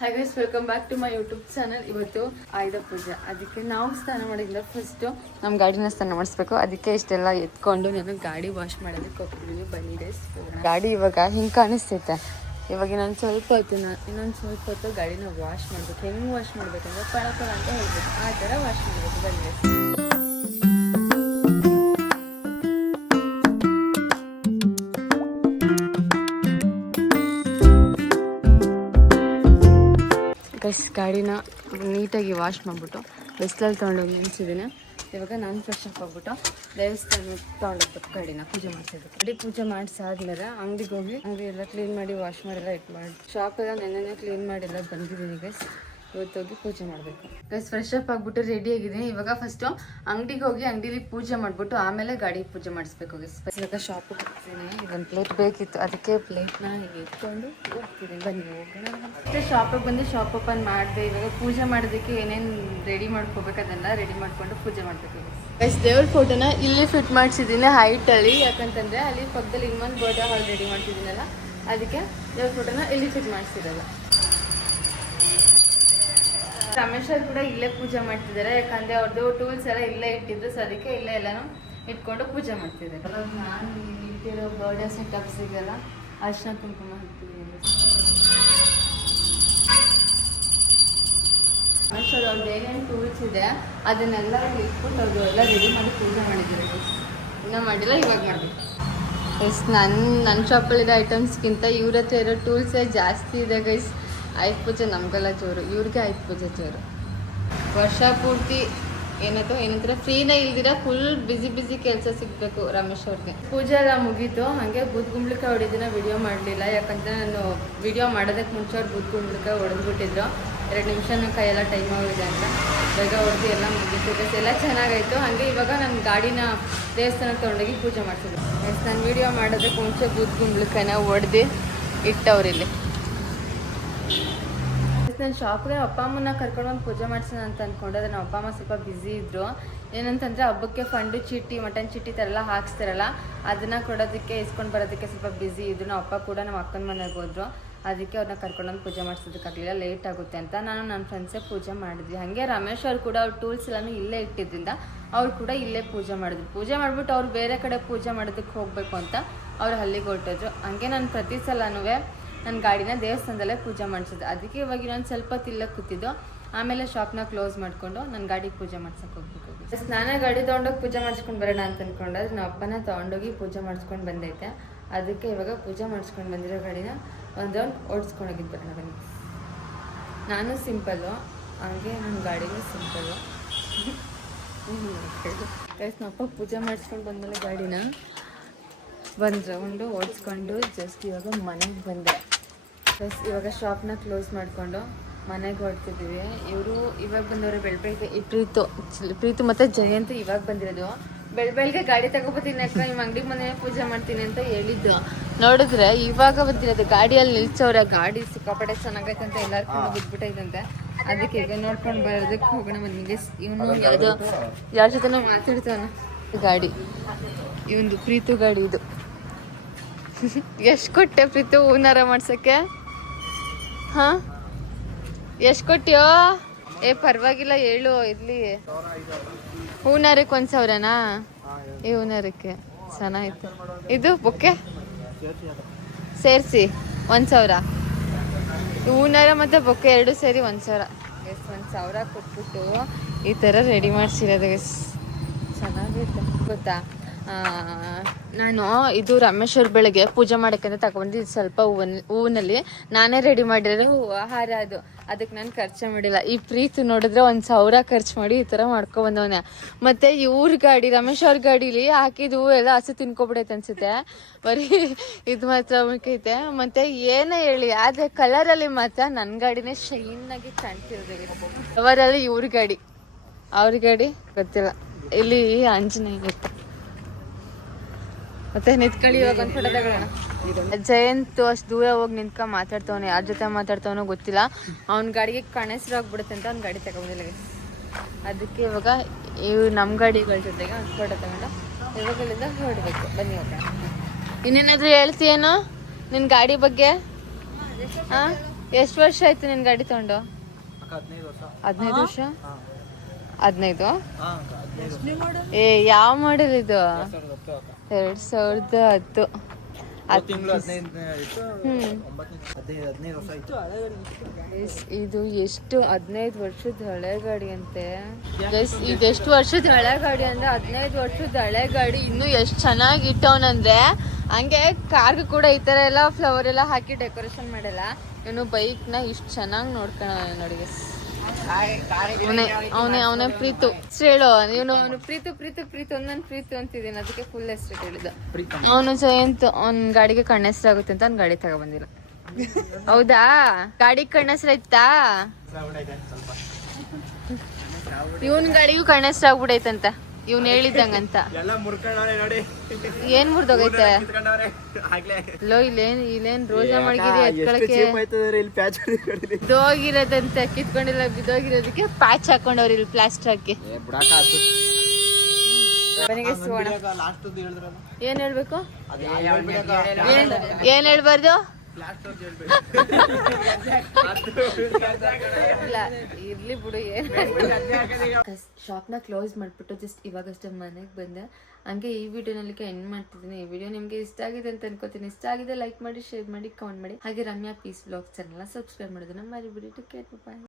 Hi guys, welcome back to my YouTube channel. ಇವತ್ತು ಆಯುಧ ಪೂಜೆ, ಅದಕ್ಕೆ ನಾವು ಸ್ನಾನ ಮಾಡಿಲ್ಲ. ಫಸ್ಟು ನಮ್ಮ ಗಾಡಿನ ಸ್ನಾನ ಮಾಡಿಸ್ಬೇಕು. ಅದಕ್ಕೆ ಇಷ್ಟೆಲ್ಲ ಎತ್ಕೊಂಡು ನಾನು ಗಾಡಿ ವಾಶ್ ಮಾಡೋದಕ್ಕೆ ಹೋಗ್ತಿದ್ದೀನಿ. ಬನ್ನಿ ಗೈಸ್, ಗಾಡಿ ಇವಾಗ ಹಿಂಗೆ ಕಾಣಿಸ್ತೈತೆ. ಇವಾಗ ಇನ್ನೊಂದು ಸ್ವಲ್ಪ ಹೊತ್ತು ಗಾಡಿನ ವಾಶ್ ಮಾಡಬೇಕು. ಹೆಂಗೆ ವಾಶ್ ಮಾಡಬೇಕಂದ್ರೆ ಪಳ ಅಂತ ಹೇಳ್ಬೇಕು, ಆ ಥರ ವಾಶ್ ಮಾಡಬೇಕು. ಬನ್ನಿ ಗೈಸ್. ಗಾಡಿನ ನೀಟಾಗಿ ವಾಶ್ ಮಾಡಿಬಿಟ್ಟು ಬಿಸಿಲಲ್ಲಿ ತೊಗೊಂಡೋಗಿ ನಿಲ್ಸಿದ್ದೀನಿ. ಇವಾಗ ನಾನು ಫ್ರೆಶ್ ಅಪ್ ಹೋಗ್ಬಿಟ್ಟು ದೇವಸ್ಥಾನಕ್ಕೆ ತೊಗೊಂಡೋಗ್ಬೇಕು ಗಾಡಿನ ಪೂಜೆ ಮಾಡಿಸೋದಕ್ಕೆ. ಗಾಡಿ ಪೂಜೆ ಮಾಡಿಸಾದ್ಮೇಲೆ ಅಂಗಡಿಗೆ ಹೋಗಿ ಅಂಗಡಿ ಎಲ್ಲ ಕ್ಲೀನ್ ಮಾಡಿ ವಾಶ್ ಮಾಡಿಲ್ಲ ಶಾಪ್ ಎಲ್ಲ ನೆನ್ನೆ ಕ್ಲೀನ್ ಮಾಡಿಲ್ಲ ಬಂದಿದ್ದೀನಿ ಗೈಸ್. ಇವತ್ತೋಗಿ ಪೂಜೆ ಮಾಡಬೇಕು ಗೈಸ್. ಫ್ರೆಶ್ ಅಪ್ ಆಗ್ಬಿಟ್ಟು ರೆಡಿ ಆಗಿದ್ದೀನಿ. ಇವಾಗ ಫಸ್ಟು ಅಂಗಡಿಗೆ ಹೋಗಿ ಅಂಗಡಿಲಿ ಪೂಜೆ ಮಾಡಿಬಿಟ್ಟು ಆಮೇಲೆ ಗಾಡಿ ಪೂಜೆ ಮಾಡಿಸ್ಬೇಕು ಗೈಸ್. ಇವಾಗ ಶಾಪಿಗೆ ಹೋಗ್ತೀನಿ. ಇದೊಂದು ಪ್ಲೇಟ್ ಬೇಕಿತ್ತು, ಅದಕ್ಕೆ ಪ್ಲೇಟ್ನ ಹೀಗೆ ಇಟ್ಕೊಂಡು ಹೋಗ್ತೀನಿ. ಬನ್ನಿ ಹೋಗೋಣ. ಮತ್ತೆ ಶಾಪಿಗೆ ಬಂದು ಶಾಪ್ ಓಪನ್ ಮಾಡಿದೆ. ಇವಾಗ ಪೂಜೆ ಮಾಡೋದಕ್ಕೆ ಏನೇನು ರೆಡಿ ಮಾಡ್ಕೋಬೇಕು ಅದೆಲ್ಲ ರೆಡಿ ಮಾಡಿಕೊಂಡು ಪೂಜೆ ಮಾಡಬೇಕು ಗೈಸ್. ದೇವ್ರ ಫೋಟೋನ ಇಲ್ಲಿ ಫಿಟ್ ಮಾಡಿಸಿದ್ದೀನಿ ಹೈಟಲ್ಲಿ. ಯಾಕಂತಂದರೆ ಅಲ್ಲಿ ಪಕ್ಕದಲ್ಲಿ ಇನ್ನೊಂದು ಬರ್ಡೇ ಹಾಲ್ ರೆಡಿ ಮಾಡ್ತಿದ್ದೀನಲ್ಲ, ಅದಕ್ಕೆ ದೇವ್ರ ಫೋಟೋನ ಇಲ್ಲಿ ಫಿಟ್ ಮಾಡಿಸಿರಲ್ಲ. ರಮೇಶ್ ಅವ್ರು ಕೂಡ ಇಲ್ಲೇ ಪೂಜೆ ಮಾಡ್ತಿದ್ದಾರೆ. ಯಾಕಂದರೆ ಅವ್ರದ್ದು ಟೂಲ್ಸ್ ಎಲ್ಲ ಇಲ್ಲೇ ಇಟ್ಟಿದ್ರು, ಸೊ ಅದಕ್ಕೆ ಇಲ್ಲೇ ಎಲ್ಲನೂ ಇಟ್ಕೊಂಡು ಪೂಜೆ ಮಾಡ್ತಿದ್ದಾರೆ. ನಾನು ಇಟ್ಟಿರೋ ಬರ್ಡೇ ಸೆಟಪ್ಸಿಗೆಲ್ಲ ಅರ್ಶಿನ ಕುಂಕುಮ ಹಾಕ್ತಿದ್ದೀನಿ. ರಮೇಶ್ ಅವ್ರದ್ದು ಏನೇನು ಟೂಲ್ಸ್ ಇದೆ ಅದನ್ನೆಲ್ಲ ಇಟ್ಬಿಟ್ಟು ಅವ್ರು ಎಲ್ಲ ರೆಡಿ ಮಾಡಿ ಪೂಜೆ ಮಾಡಿದ್ದಾರೆ. ಇನ್ನೂ ಮಾಡಿಲ್ಲ, ಇವಾಗ ಮಾಡಬೇಕು. ಎಸ್, ನನ್ನ ಶಾಪಲ್ಲಿರೋ ಐಟಮ್ಸ್ಗಿಂತ ಇವ್ರ ಹತ್ರ ಇರೋ ಟೂಲ್ಸೇ ಜಾಸ್ತಿ ಇದೆ ಗೈಸ್. ಆಯುಧ ಪೂಜೆ ನಮಗೆಲ್ಲ ಜೋರು, ಇವ್ರಿಗೆ ಆಯುಧ ಪೂಜೆ ಜೋರು. ವರ್ಷ ಪೂರ್ತಿ ಏನಂತಾರೆ ಫ್ರೀನೇ ಇಲ್ದಿರ ಫುಲ್ ಬಿಸಿ ಕೆಲಸ ಸಿಗಬೇಕು ರಮೇಶ್ ಅವ್ರಿಗೆ. ಪೂಜೆ ಎಲ್ಲ ಮುಗೀತು. ಹಾಗೆ ಬೂದ್ಗುಂಬ್ಳಕಾಯಿ ಹೊಡಿದಿನ ವಿಡಿಯೋ ಮಾಡಲಿಲ್ಲ. ಯಾಕಂದರೆ ನಾನು ವಿಡಿಯೋ ಮಾಡೋದಕ್ಕೆ ಮುಂಚೆ ಅವ್ರು ಬೂದ್ಗುಂಬ್ಳಕಾಯಿ ಹೊಡೆದ್ಬಿಟ್ಟಿದ್ರು. 2 ನಿಮಿಷನ ಕೈಯೆಲ್ಲ ಟೈಮ್ ಆಗಿದೆ ಅಂತ ಬೇಗ ಹೊಡೆದು ಎಲ್ಲ ಮುಗೀತು. ಎಲ್ಲ ಚೆನ್ನಾಗಾಯಿತು. ಹಾಗೆ ಇವಾಗ ನನ್ನ ಗಾಡಿನ ದೇವಸ್ಥಾನಕ್ಕೆ ತೊಗೊಂಡೋಗಿ ಪೂಜೆ ಮಾಡಿಸಿದ್ರು. ನಾನು ವಿಡಿಯೋ ಮಾಡೋದಕ್ಕೆ ಮುಂಚೆ ಬೂದ್ಗುಂಬ್ಳಕಾಯಿನ ಹೊಡೆದು ಇಟ್ಟವ್ರಿಲ್ಲಿ. ನಾನು ಶಾಪ್ಗೆ ಅಪ್ಪ ಅಮ್ಮನ ಕರ್ಕೊಂಡು ಒಂದು ಪೂಜೆ ಮಾಡ್ಸೋಣ ಅಂತ ಅಂದ್ಕೊಂಡೆ. ನಮ್ಮ ಅಪ್ಪ ಅಮ್ಮ ಸ್ವಲ್ಪ ಬ್ಯುಸಿ ಇದ್ದರು. ಏನಂತಂದರೆ ಹಬ್ಬಕ್ಕೆ ಫಂಡು ಚೀಟಿ, ಮಟನ್ ಚೀಟಿ ಥರ ಎಲ್ಲ ಹಾಕ್ಸ್ತಾರಲ್ಲ, ಅದನ್ನು ಕೊಡೋದಕ್ಕೆ ಇಸ್ಕೊಂಡು ಬರೋದಕ್ಕೆ ಸ್ವಲ್ಪ ಬ್ಯುಸಿ ಇದ್ದರು. ನಮ್ಮ ಅಪ್ಪ ಕೂಡ ನಮ್ಮ ಅಕ್ಕನ ಮನೆಗೆ ಹೋದ್ರು. ಅದಕ್ಕೆ ಅವ್ರನ್ನ ಕರ್ಕೊಂಡೊಂದು ಪೂಜೆ ಮಾಡಿಸೋದಕ್ಕಾಗಲಿಲ್ಲ, ಲೇಟ್ ಆಗುತ್ತೆ ಅಂತ ನಾನು ನನ್ನ ಫ್ರೆಂಡ್ಸೇ ಪೂಜೆ ಮಾಡಿದ್ವಿ. ಹಾಗೆ ರಮೇಶ್ ಅವ್ರು ಕೂಡ ಅವ್ರ ಟೂಲ್ಸ್ ಎಲ್ಲನೂ ಇಲ್ಲೇ ಇಟ್ಟಿದ್ದರಿಂದ ಅವ್ರು ಕೂಡ ಇಲ್ಲೇ ಪೂಜೆ ಮಾಡಿದ್ರು. ಪೂಜೆ ಮಾಡಿಬಿಟ್ಟು ಅವ್ರು ಬೇರೆ ಕಡೆ ಪೂಜೆ ಮಾಡೋದಕ್ಕೆ ಹೋಗಬೇಕು ಅಂತ ಅವ್ರು ಅಲ್ಲಿಗೆ ಹೊರಟೋದ್ರು. ಹಾಗೆ ನಾನು ಪ್ರತಿ ಸಲನೂ ನನ್ನ ಗಾಡಿನ ದೇವಸ್ಥಾನದಲ್ಲೇ ಪೂಜೆ ಮಾಡಿಸಿದ್ದು. ಅದಕ್ಕೆ ಇವಾಗ ಇನ್ನೊಂದು ಸ್ವಲ್ಪ ತಿಲ್ಲಕ್ಕೆ ಕೂತಿದ್ದು. ಆಮೇಲೆ ಶಾಪ್ನ ಕ್ಲೋಸ್ ಮಾಡಿಕೊಂಡು ನನ್ನ ಗಾಡಿಗೆ ಪೂಜೆ ಮಾಡ್ಸಕ್ಕೆ ಹೋಗ್ಬೇಕು. ನಾನು ಗಾಡಿ ತೊಗೊಂಡೋಗಿ ಪೂಜೆ ಮಾಡಿಸ್ಕೊಂಡು ಬರೋಣ ಅಂತ ಅಂದ್ಕೊಂಡ್ರೆ ನಮ್ಮ ಅಪ್ಪನ ತೊಗೊಂಡೋಗಿ ಪೂಜೆ ಮಾಡಿಸ್ಕೊಂಡು ಬಂದೈತೆ. ಅದಕ್ಕೆ ಇವಾಗ ಪೂಜೆ ಮಾಡಿಸ್ಕೊಂಡು ಬಂದಿರೋ ಗಾಡಿನ ಒಂದು ರೌಂಡ್ ಓಡಿಸ್ಕೊಂಡೋಗಿದ್ದು ಬರೋಣ ಬನ್ನಿ. ನಾನು ಸಿಂಪಲ್ಲು, ಹಾಗೆ ನನ್ನ ಗಾಡಿನೂ ಸಿಂಪಲ್ಲು. ನಮ್ಮಪ್ಪ ಪೂಜೆ ಮಾಡಿಸ್ಕೊಂಡು ಬಂದಮೇಲೆ ಗಾಡಿನ ಒಂದು ರೌಂಡು ಓಡಿಸ್ಕೊಂಡು ಜಸ್ಟ್ ಇವಾಗ ಮನೆಗೆ ಬಂದೆ. ಇವಾಗ ಶಾಪ್ನ ಕ್ಲೋಸ್ ಮಾಡಿಕೊಂಡು ಮನೆಗೆ ಹೊರಡ್ತಿದ್ದೀವಿ. ಇವರು ಇವಾಗ ಬಂದವರು ಬೆಳಗ್ಗೆ ಪ್ರೀತು ಮತ್ತು ಜಯಂತ್ ಇವಾಗ ಬಂದಿರೋದು. ಬೆಳಗ್ಗೆ ಗಾಡಿ ತಗೋಬತ್ತೀನಿ ಅಕ್ಕ, ನಿಮ್ಮ ಅಂಗಡಿಗೆ ಮನೆ ಪೂಜೆ ಮಾಡ್ತೀನಿ ಅಂತ ಹೇಳಿದ್ದು. ನೋಡಿದ್ರೆ ಇವಾಗ ಬಂದಿರೋದು. ಗಾಡಿಯಲ್ಲಿ ನಿಲ್ಸೋರ ಗಾಡಿ ಸಿಕ್ಕಾಪಟ್ಟೆ ಚೆನ್ನಾಗೈತೆ ಅಂತ ಎಲ್ಲರಿಗೂ ಬಿದ್ಬಿಟ್ಟೈತಂತೆ. ಅದಕ್ಕೆ ಈಗ ನೋಡ್ಕೊಂಡು ಬರೋದಕ್ಕೆ ಹೋಗೋಣ ಬನ್ನಿಗೆ. ಇವನು ಯಾರ ಜೊತೆ ಮಾತಾಡ್ತಾನ. ಗಾಡಿ ಇವನು ಪ್ರೀತು ಗಾಡಿ ಇದು. ಎಷ್ಟು ಕೊಟ್ಟೆ ಪ್ರೀತು ಹೂನಾರ ಮಾಡ್ಸಕ್ಕೆ? ಹಾಂ, ಎಷ್ಟು ಕೊಟ್ಟಿಯೋ? ಪರವಾಗಿಲ್ಲ ಹೇಳು. ಇಲ್ಲಿ ಹೂನಾರಕ್ಕೆ 1,000ನಾ? ಈ ಹೂನಾರಕ್ಕೆ ಚೆನ್ನಾಗಿತ್ತು. ಇದು ಬೊಕ್ಕೆ ಸೇರಿಸಿ 1,000. ಹೂನಾರ ಮತ್ತು ಬೊಕ್ಕೆ 2 ಸೇರಿ 1,000. 1,000 ಕೊಟ್ಬಿಟ್ಟು ಈ ಥರ ರೆಡಿ ಮಾಡಿಸಿರೋದು. ಚೆನ್ನಾಗಿತ್ತು ಗೊತ್ತಾ. ನಾನು ಇದು ರಮೇಶ್ ಅವ್ರ ಬೆಳಗ್ಗೆ ಪೂಜೆ ಮಾಡೋಕ್ಕಂತ ತಗೊಂಡಿದ್ದು ಸ್ವಲ್ಪ ಹೂವಿನಲ್ಲಿ ನಾನೇ ರೆಡಿ ಮಾಡಿರೋ ಆಹಾರ ಅದು. ಅದಕ್ಕೆ ನಾನು ಖರ್ಚು ಮಾಡಿಲ್ಲ. ಈ ಪ್ರೀತಿ ನೋಡಿದ್ರೆ 1,000 ಖರ್ಚು ಮಾಡಿ ಈ ಥರ ಮಾಡ್ಕೊಬಂದವನೆ. ಮತ್ತು ಇವ್ರ ಗಾಡಿ ರಮೇಶ್ ಅವ್ರ ಗಾಡೀಲಿ ಹಾಕಿದ ಹೂವು ಎಲ್ಲ ಹಸು ತಿನ್ಕೊಬಿಡೈತೆ ಅನ್ಸುತ್ತೆ. ಬರೀ ಇದು ಮಾತ್ರ ಮುಖ್ಯೈತೆ. ಮತ್ತು ಏನೇ ಹೇಳಿ ಆದರೆ ಕಲರಲ್ಲಿ ಮಾತ್ರ ನನ್ನ ಗಾಡಿನೇ ಶೈನಾಗಿ ಕಾಣ್ತಿರೋದು. ಅವರಲ್ಲಿ ಇವ್ರ ಗಾಡಿ, ಅವ್ರ ಗಾಡಿ ಗೊತ್ತಿಲ್ಲ. ಇಲ್ಲಿ ಆಂಜನೇಯ ಇತ್ತು. ಮತ್ತೆ ನಿಂತ್ಕೊಳ್ಳಿ, ಇವಾಗ ಒಂದು ಫೋಟೋ ತಗೊಳ್ಳೋಣ. ಜಯಂತ್ ಅಷ್ಟು ದೂರ ಹೋಗಿ ನಿಂತ್ಕೊಂಡು ಮಾತಾಡ್ತವನೆ. ಯಾರ ಜೊತೆ ಮಾತಾಡ್ತವನೋ ಗೊತ್ತಿಲ್ಲ. ಅವ್ನ ಗಾಡಿಗೆ ಕಣಸ್ರಾಗ್ಬಿಡುತ್ತೆ ಅಂತ ಅವ್ನ ಗಾಡಿ ತಗೊಂಡಿಲ್ಲ. ಅದಕ್ಕೆ ಇವಾಗ ನಮ್ಮ ಗಾಡಿಗಳ ಜೊತೆಗೆ ಒಂದು ಫೋಟೋ ತಗೊಂಡು ಇವಾಗಲಿಂದ ಹೊರಡ್ಬೇಕು. ಬನ್ನಿ ಹೋಗೋಣ. ಇನ್ನೇನಾದರೂ ಹೇಳ್ತೀಯೇನೋ ನಿನ್ನ ಗಾಡಿ ಬಗ್ಗೆ? ಹಾಂ, ಎಷ್ಟು ವರ್ಷ ಆಯ್ತು ನಿನ್ ಗಾಡಿ ತಗೊಂಡು? 15 ವರ್ಷ. 15? ಏ ಯಾವ ಮಾಡೆಲ್ ಇದು? 2010. ಇದು ಎಷ್ಟು 15 ವರ್ಷದ ಹಳೆ ಗಾಡಿ ಅಂತೆ. ಇದೆಷ್ಟು ವರ್ಷದ ಹಳೆ ಗಾಡಿ ಅಂದ್ರೆ 15 ವರ್ಷದ ಹಳೆ ಗಾಡಿ ಇನ್ನು ಎಷ್ಟು ಚೆನ್ನಾಗಿ ಇಟ್ಟವನಂದ್ರೆ ಹಂಗೆ ಕಾರ್ಗೂ ಕೂಡ ಈ ತರ ಎಲ್ಲ ಫ್ಲವರ್ ಎಲ್ಲ ಹಾಕಿ ಡೆಕೋರೇಷನ್ ಮಾಡಲ್ಲ. ಇವನು ಬೈಕ್ ನ ಇಷ್ಟು ಚೆನ್ನಾಗಿ ನೋಡ್ಕೊಳ ನೋಡಿ. ಅವನೇ ಪ್ರೀತು ಹೇಳು. ಇವನು ಪ್ರೀತು ನನ್ ಪ್ರೀತು ಅಂತಿದ್ದೀನಿ, ಅದಕ್ಕೆ ಫುಲ್ ಹೆಸರು ಹೇಳಿದ. ಅವನು ಜಯಂತ್ ಅವ್ನ ಗಾಡಿಗೆ ಕಣ್ಣೆಸ್ರಾಗುತ್ತೆ ಅಂತ ಅವ್ನ ಗಾಡಿ ತಗೊಬಂದಿಲ್ಲ. ಹೌದಾ? ಗಾಡಿಗೆ ಕಣ್ಣೆಸ್ರಾಯ್ತಾ? ಇವನ್ ಗಾಡಿಗೂ ಕಣ್ಣೆಸ್ರಾಗ್ಬಿಡೈತಂತ ಇವ್ನ್ ಹೇಳಿದಂಗಂತ. ಏನ್ ಮುರ್ದೋಗೈತೆ? ಲೋ ಇಲ್ಲೇನ್ ರೋಜಾ ಮಡಗಿರಿ ಎತ್ಕೊಳಕ್ಕೆ ಬಿದ್ದೋಗಿರೋದಂತೆ. ಕಿತ್ಕೊಂಡಿಲ್ಲ, ಬಿದ್ದೋಗಿರೋದಕ್ಕೆ ಪ್ಯಾಚ್ ಹಾಕೊಂಡವ್ರಿ ಇಲ್ಲಿ ಪ್ಲಾಸ್ಟರ್ ಹಾಕಿ. ಏನ್ ಹೇಳ್ಬೇಕು? ಏನ್ ಹೇಳ್ಬಾರ್ದು? ಇರ್ಲಿ ಬಿಡು. ಶಾಪ್ನ ಕ್ಲೋಸ್ ಮಾಡ್ಬಿಟ್ಟು ಜಸ್ಟ್ ಇವಾಗಷ್ಟೇ ಮನೆಗೆ ಬಂದೆ. ಹಂಗೆ ಈ ವಿಡಿಯೋನಲ್ಲಿ ಎಂಡ್ ಮಾಡ್ತಿದ್ದೀನಿ. ಈ ವಿಡಿಯೋ ನಿಮ್ಗೆ ಇಷ್ಟ ಆಗಿದೆ ಅಂತ ಅನ್ಕೋತೀನಿ. ಇಷ್ಟ ಆಗಿದೆ ಲೈಕ್ ಮಾಡಿ, ಶೇರ್ ಮಾಡಿ, ಕಮೆಂಟ್ ಮಾಡಿ. ಹಾಗೆ ರಮ್ಯಾ ಪೀಸ್ ವ್ಲಾಗ್ಸ್ ಚಾನೆಲ್ನ ಸಬ್ಸ್ಕ್ರೈಬ್ ಮಾಡೋದನ್ನ ಮರಿಬಿಡಿ. ಟೇಕ್ ಕೇರ್, ಬಾಯ್.